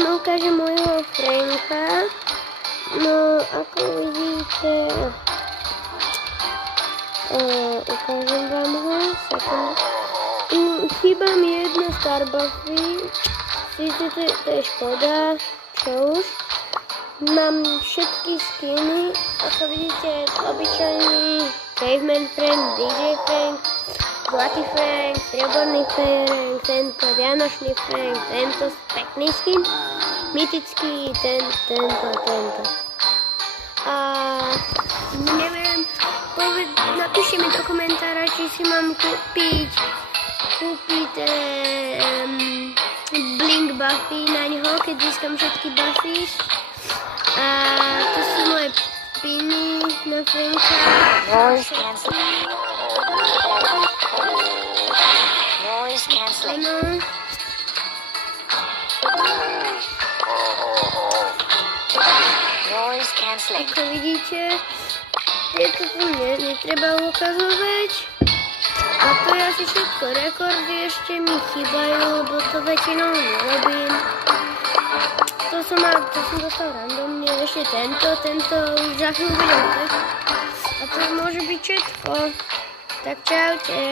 vám ukážem môjho Franka. No, ako vidíte, ukážem vám ho, chýba mi jedna Star Buffy, síce to je škoda, čo už. Mám všetky skiny, ako vidíte, obyčajný Caveman Frank, DJ Frank, Zlatý Frank, Strieborný Frank, tento Vianočný Frank, tento pekný skin, mytický, tento. A neviem, napíšte mi do komentára, či si mám kúpiť Blink Buffy na ňo, keď získam všetky Buffy. A to sú moje piny na Franka. Noise cancelling. Ano. Noise cancelling. Ako vidíte, tieto tu netreba ukazovať. A to je asi všetko. Rekordy ešte mi chýbajú, lebo to väčšinou nerobím. To som dostal randomne, ešte tento už za chvíľu budem. A to môže byť všetko. Tak čaute.